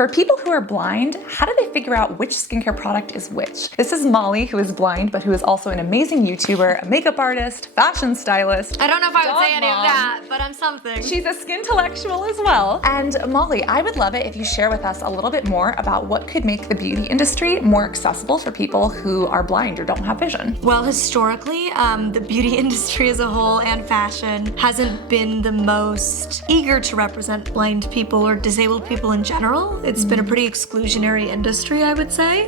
For people who are blind, how do they figure out which skincare product is which? This is Molly, who is blind, but who is also an amazing YouTuber, a makeup artist, fashion stylist. I don't know if I would say any of mom. that, but I'm something. She's a skintellectual as well. And Molly, I would love it if you share with us a little bit more about what could make the beauty industry more accessible for people who are blind or don't have vision. Well, historically, the beauty industry as a whole and fashion hasn't been the most eager to represent blind people or disabled people in general. It's been a pretty exclusionary industry, I would say.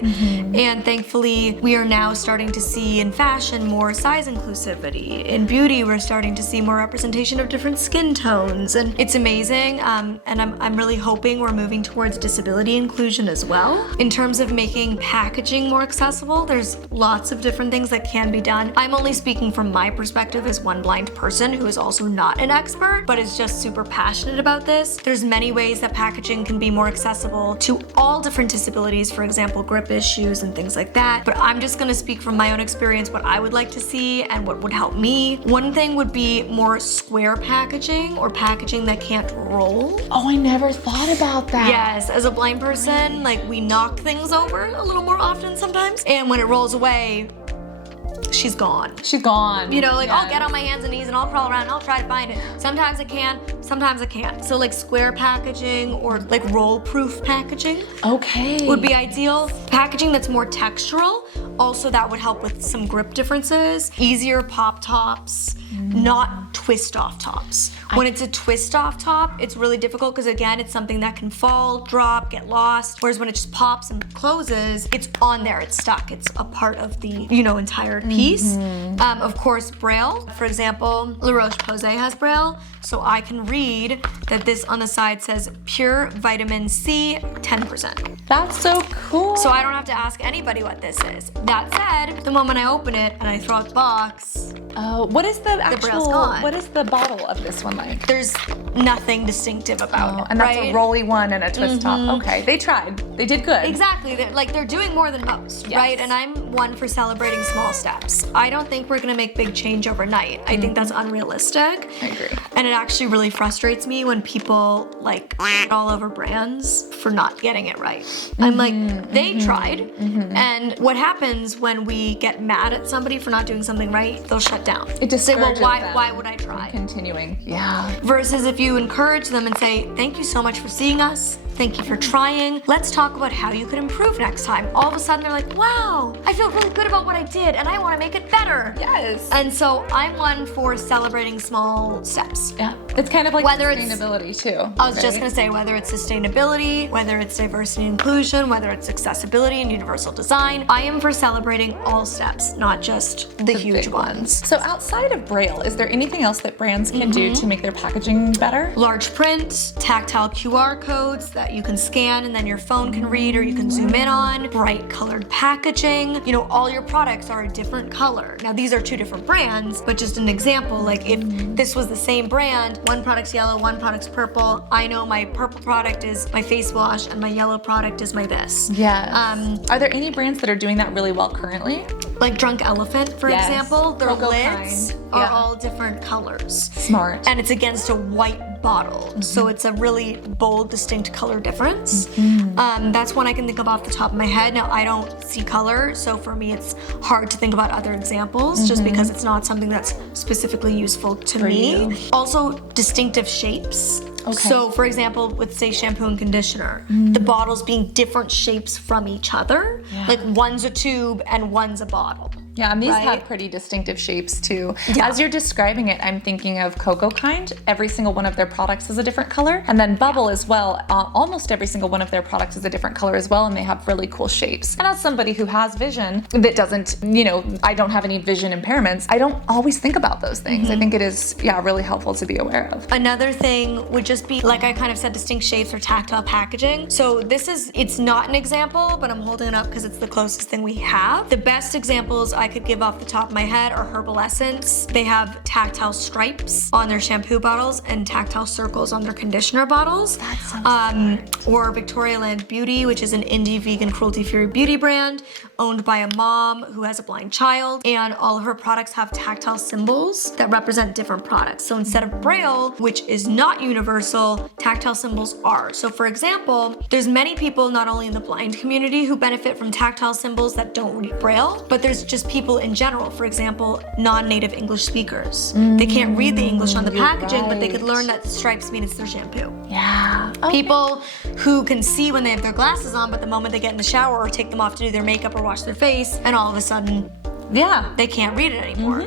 And thankfully, we are now starting to see in fashion more size inclusivity. In beauty, we're starting to see more representation of different skin tones, and it's amazing. And I'm really hoping we're moving towards disability inclusion as well. In terms of making packaging more accessible, there's lots of different things that can be done. I'm only speaking from my perspective as one blind person who is also not an expert, but is just super passionate about this. There's many ways that packaging can be more accessible to all different disabilities, for example, grip issues and things like that. But I'm just gonna speak from my own experience what I would like to see and what would help me. One thing would be more square packaging or packaging that can't roll. Oh, I never thought about that. Yes, as a blind person, like we knock things over a little more often sometimes. And when it rolls away, she's gone. She's gone. You know, like I'll get on my hands and knees and I'll crawl around and I'll try to find it. Sometimes I can, sometimes I can't. So like square packaging or like roll-proof packaging Okay. would be ideal. Packaging that's more textural, also that would help with some grip differences. Easier pop tops, not twist off tops. When it's a twist off top, it's really difficult because again, it's something that can fall, drop, get lost. Whereas when it just pops and closes, it's on there, it's stuck. It's a part of the, you know, entire piece. Of course, Braille. For example, La Roche-Posay has Braille. So I can read that this on the side says pure vitamin C, 10%. That's so cool. So I don't have to ask anybody what this is. That said, the moment I open it and I throw out the box, what is the Braille's actual, gone. what is the bottle of this one like? there's nothing distinctive about it, And that's right? a rolly one and a twist top. Okay, they tried. They did good. Exactly, they're doing more than most, Yes. right? And I'm one for celebrating small steps. I don't think we're gonna make big change overnight. I think that's unrealistic. I agree. And it actually really frustrates me when people like all over brands for not getting it right. I'm like, they tried. And what happens when we get mad at somebody for not doing something right, they'll shut down. It Say, well, discourages them why would I try? Continuing. Yeah. Versus if you encourage them and say, thank you so much for seeing us. Thank you for trying. Let's talk about how you could improve next time. All of a sudden they're like, wow, I feel really good about what I did and I want to make it better. Yes. And so I'm one for celebrating small steps. Yeah. It's kind of like Whether it's- sustainability too. I was just gonna say, whether it's sustainability, whether it's diversity and inclusion, whether it's accessibility and universal design, I am for celebrating all steps, not just the huge big ones. So outside of Braille, is there anything else that brands can do to make their packaging better? Large print, tactile QR codes that you can scan and then your phone can read or you can zoom in on, bright colored packaging. You know, all your products are a different color. Now these are two different brands, but just an example, like if this was the same brand, one product's yellow, one product's purple, I know my purple product is my face wash and my yellow product is my this. Yes. Are there any brands that are doing that really well currently? Like Drunk Elephant, for Yes. example, their Cocoa lids Pine. are Yeah. all different colors. Smart. And it's against a white bottle. So it's a really bold, distinct color difference. That's one I can think of off the top of my head. Now, I don't see color, so for me it's hard to think about other examples just because it's not something that's specifically useful to me. you. Also, distinctive shapes. Okay. So for example, with say shampoo and conditioner, the bottles being different shapes from each other. Yeah. Like one's a tube and one's a bottle. Yeah, and these Right? have pretty distinctive shapes too. Yeah. As you're describing it, I'm thinking of Cocoa Kind. Every single one of their products is a different color. And then Bubble as well. Almost every single one of their products is a different color as well, and they have really cool shapes. And as somebody who has vision that doesn't, you know, I don't have any vision impairments, I don't always think about those things. I think it is, really helpful to be aware of. Another thing would just be, like I kind of said, distinct shapes or tactile packaging. So it's not an example, but I'm holding it up because it's the closest thing we have. The best examples I could give off the top of my head are Herbal Essence. They have tactile stripes on their shampoo bottles and tactile circles on their conditioner bottles. That sounds Or Victoria Land Beauty, which is an indie vegan cruelty-free beauty brand owned by a mom who has a blind child, and all of her products have tactile symbols that represent different products. So instead of Braille, which is not universal, tactile symbols are. So for example, there's many people not only in the blind community who benefit from tactile symbols that don't read Braille, but there's just people in general, for example, non-native English speakers. They can't read the English on the packaging, but they could learn that stripes mean it's their shampoo. Yeah. Okay. People who can see when they have their glasses on, but the moment they get in the shower or take them off to do their makeup or wash their face, and all of a sudden, Yeah. they can't read it anymore.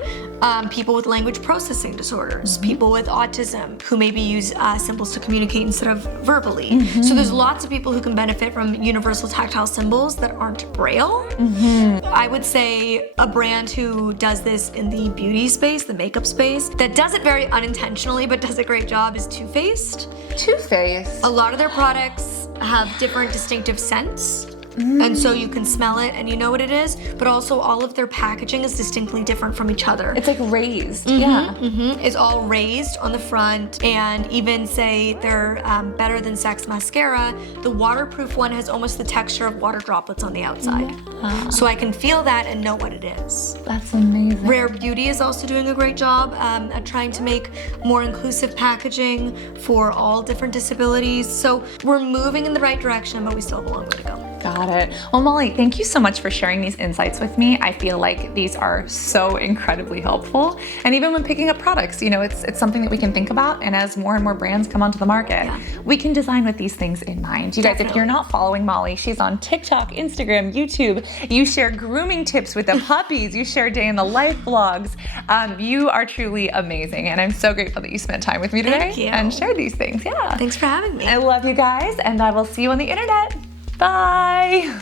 People with language processing disorders, people with autism who maybe use symbols to communicate instead of verbally. So there's lots of people who can benefit from universal tactile symbols that aren't Braille. I would say a brand who does this in the beauty space, the makeup space, that does it very unintentionally but does a great job is Too Faced. Too Faced. A lot of their products have different distinctive scents. And so you can smell it and you know what it is, but also all of their packaging is distinctly different from each other. It's like raised. Yeah. It's all raised on the front, and even say their Better Than Sex mascara, the waterproof one has almost the texture of water droplets on the outside. So I can feel that and know what it is. That's amazing. Rare Beauty is also doing a great job at trying to make more inclusive packaging for all different disabilities. So we're moving in the right direction, but we still have a long way to go. Got it. Well, Molly, thank you so much for sharing these insights with me. I feel like these are so incredibly helpful. And even when picking up products, you know, it's something that we can think about. And as more and more brands come onto the market, we can design with these things in mind. You guys, if you're not following Molly, she's on TikTok, Instagram, YouTube. You share grooming tips with the puppies. You share day in the life vlogs. You are truly amazing. And I'm so grateful that you spent time with me today Thank you. and shared these things. Yeah. Thanks for having me. I love you guys, and I will see you on the internet. Bye.